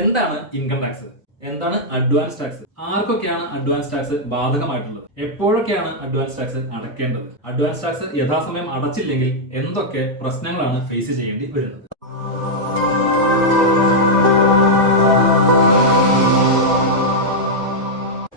എന്താണ് income tax? എന്താണ് advance tax? ആർക്കൊക്കെയാണ് അഡ്വാൻസ് ടാക്സ് ബാധകമായിട്ടുള്ളത്? എപ്പോഴൊക്കെയാണ് അഡ്വാൻസ് ടാക്സ് അടയ്ക്കേണ്ടത്? അഡ്വാൻസ് ടാക്സ് യഥാസമയം അടച്ചില്ലെങ്കിൽ എന്തൊക്കെ പ്രശ്നങ്ങളാണ് ഫേസ് ചെയ്യേണ്ടി വരുന്നത്?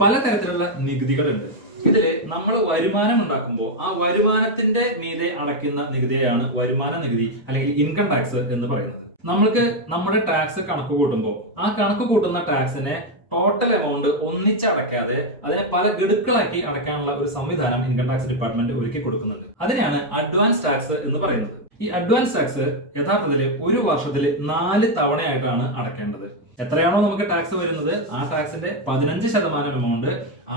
പലതരത്തിലുള്ള നികുതികളുണ്ട്. ഇതില് നമ്മൾ വരുമാനം ഉണ്ടാക്കുമ്പോൾ ആ വരുമാനത്തിന്റെ മീതെ അടയ്ക്കുന്ന നികുതിയാണ് വരുമാന നികുതി അല്ലെങ്കിൽ ഇൻകം ടാക്സ് എന്ന് പറയുന്നത്. നമ്മൾക്ക് നമ്മുടെ ടാക്സ് കണക്ക് കൂട്ടുമ്പോൾ ആ കണക്ക് കൂട്ടുന്ന ടാക്സിനെ ടോട്ടൽ എമൗണ്ട് ഒന്നിച്ചടയ്ക്കാതെ അതിനെ പല ഗഡുക്കളാക്കി അടയ്ക്കാനുള്ള ഒരു സംവിധാനം ഇൻകം ടാക്സ് ഡിപ്പാർട്ട്മെന്റ് ഒരുക്കി കൊടുക്കുന്നുണ്ട്. അതിനെയാണ് അഡ്വാൻസ് ടാക്സ് എന്ന് പറയുന്നത്. ഈ അഡ്വാൻസ് ടാക്സ് യഥാർത്ഥത്തിൽ ഒരു വർഷത്തിൽ 4 തവണയായിട്ടാണ് അടയ്ക്കേണ്ടത്. എത്രയാണോ നമുക്ക് ടാക്സ് വരുന്നത് ആ ടാക്സിന്റെ 15% എമൗണ്ട്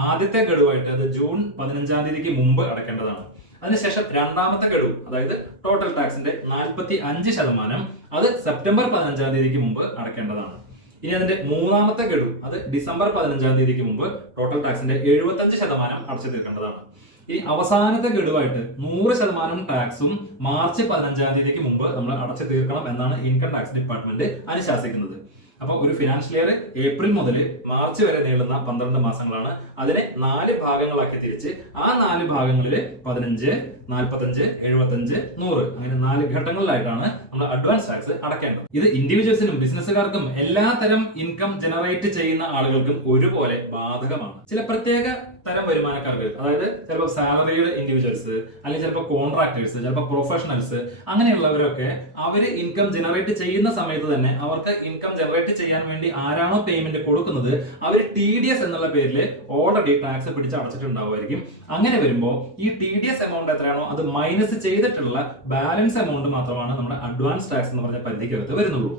ആദ്യത്തെ ഗഡുവായിട്ട് അത് ജൂൺ 15-ാം തീയതിക്ക് മുമ്പ് അടയ്ക്കേണ്ടതാണ്. അതിനുശേഷം രണ്ടാമത്തെ ഗഡു അതായത് ടോട്ടൽ ടാക്സിന്റെ 45% അത് സെപ്റ്റംബർ 15-ാം തീയതിക്ക് മുമ്പ് അടയ്ക്കേണ്ടതാണ്. ഇനി അതിന്റെ മൂന്നാമത്തെ ഗഡു അത് ഡിസംബർ 15-ാം തീയതിക്ക് മുമ്പ് ടോട്ടൽ ടാക്സിന്റെ 75% അടച്ചു തീർക്കേണ്ടതാണ്. ഇനി അവസാനത്തെ ഗഡുവായിട്ട് 100% ടാക്സും മാർച്ച് 15-ാം തീയതിക്ക് മുമ്പ് നമ്മൾ അടച്ചു തീർക്കണം എന്നാണ് ഇൻകം ടാക്സ് ഡിപ്പാർട്ട്മെന്റ് അനുശാസിക്കുന്നത്. അപ്പൊ ഒരു ഫിനാൻഷ്യൽ ഇയർ ഏപ്രിൽ മുതൽ മാർച്ച് വരെ നീളുന്ന 12 മാസങ്ങളാണ്. അതിനെ 4 ഭാഗങ്ങളാക്കി തിരിച്ച് ആ 4 ഭാഗങ്ങളിൽ 15, 45, 75, 100 അങ്ങനെ 4 ഘട്ടങ്ങളിലായിട്ടാണ് നമ്മൾ അഡ്വാൻസ് ടാക്സ് അടയ്ക്കേണ്ടത്. ഇത് ഇൻഡിവിജ്വൽസിനും ബിസിനസ്സുകാർക്കും എല്ലാ തരം ഇൻകം ജനറേറ്റ് ചെയ്യുന്ന ആളുകൾക്കും ഒരുപോലെ ബാധകമാണ്. ചില പ്രത്യേക തരം വരുമാനക്കാർക്ക്, അതായത് ചിലപ്പോൾ സാലറീഡ് ഇൻഡിവിജ്വൽസ് അല്ലെങ്കിൽ ചിലപ്പോൾ കോൺട്രാക്ടേഴ്സ്, ചിലപ്പോൾ പ്രൊഫഷണൽസ്, അങ്ങനെയുള്ളവരൊക്കെ അവര് ഇൻകം ജനറേറ്റ് ചെയ്യുന്ന സമയത്ത് തന്നെ അവർക്ക് ഇൻകം ജനറേറ്റ് ചെയ്യാൻ വേണ്ടി ആരാണോ പേയ്മെന്റ് കൊടുക്കുന്നത് അവർ TDS എന്നുള്ള പേരിൽ ഓൾറെഡി ടാക്സ് പിടിച്ച് അടച്ചിട്ടുണ്ടാവുമായിരിക്കും. അങ്ങനെ വരുമ്പോൾ ഈ TDS എമൗണ്ട് എത്രയാണോ അത് മൈനസ് ചെയ്തിട്ടുള്ള ബാലൻസ് എമൗണ്ട് മാത്രമാണ് നമ്മുടെ അഡ്വാൻസ് ടാക്സ് എന്ന് പറഞ്ഞ പരിധിക്കകത്ത് വരുന്നുള്ളൂ.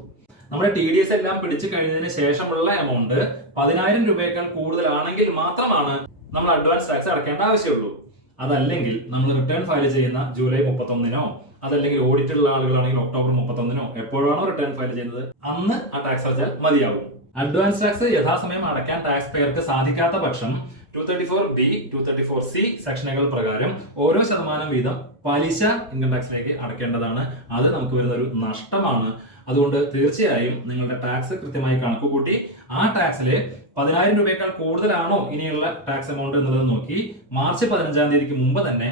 നമ്മുടെ TDS എല്ലാം പിടിച്ചു കഴിഞ്ഞതിന് ശേഷമുള്ള എമൗണ്ട് 10,000 രൂപയേക്കാൾ കൂടുതലാണെങ്കിൽ മാത്രമാണ് നമ്മൾ അഡ്വാൻസ് ടാക്സ് അടയ്ക്കേണ്ട ആവശ്യമുള്ളൂ. അതല്ലെങ്കിൽ നമ്മൾ റിട്ടേൺ ഫയൽ ചെയ്യുന്ന ജൂലൈ 31-നോ അതല്ലെങ്കിൽ ഓഡിറ്റുള്ള ആളുകളാണെങ്കിൽ ഒക്ടോബർ 31-നോ എപ്പോഴാണോ റിട്ടേൺ ഫയൽ ചെയ്യുന്നത് അന്ന് ആ ടാക്സ് അടച്ചാൽ മതിയാവും. അഡ്വാൻസ് ടാക്സ് യഥാസമയം അടയ്ക്കാൻ ടാക്സ് പേയർക്ക് സാധിക്കാത്ത പക്ഷം 234B, 234C സെക്ഷനുകൾ പ്രകാരം ഓരോ ശതമാനം വീതം പലിശ ഇൻകം ടാക്സിലേക്ക് അടയ്ക്കേണ്ടതാണ്. അത് നമുക്ക് വരുന്ന ഒരു നഷ്ടമാണ്. അതുകൊണ്ട് തീർച്ചയായും നിങ്ങളുടെ ടാക്സ് കൃത്യമായി കണക്കുകൂട്ടി ആ ടാക്സില് 10,000 രൂപയേക്കാൾ കൂടുതലാണോ ഇനിയുള്ള ടാക്സ് എമൗണ്ട് എന്നുള്ളത് നോക്കി മാർച്ച് 15-ാം തീയതിക്ക് മുമ്പ് തന്നെ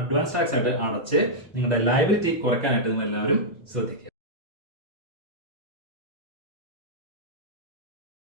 അഡ്വാൻസ് ടാക്സ് ആയിട്ട് അടച്ച് നിങ്ങളുടെ ലയബിലിറ്റി കുറയ്ക്കാനായിട്ട് നിങ്ങൾ എല്ലാവരും ശ്രദ്ധിക്കുക.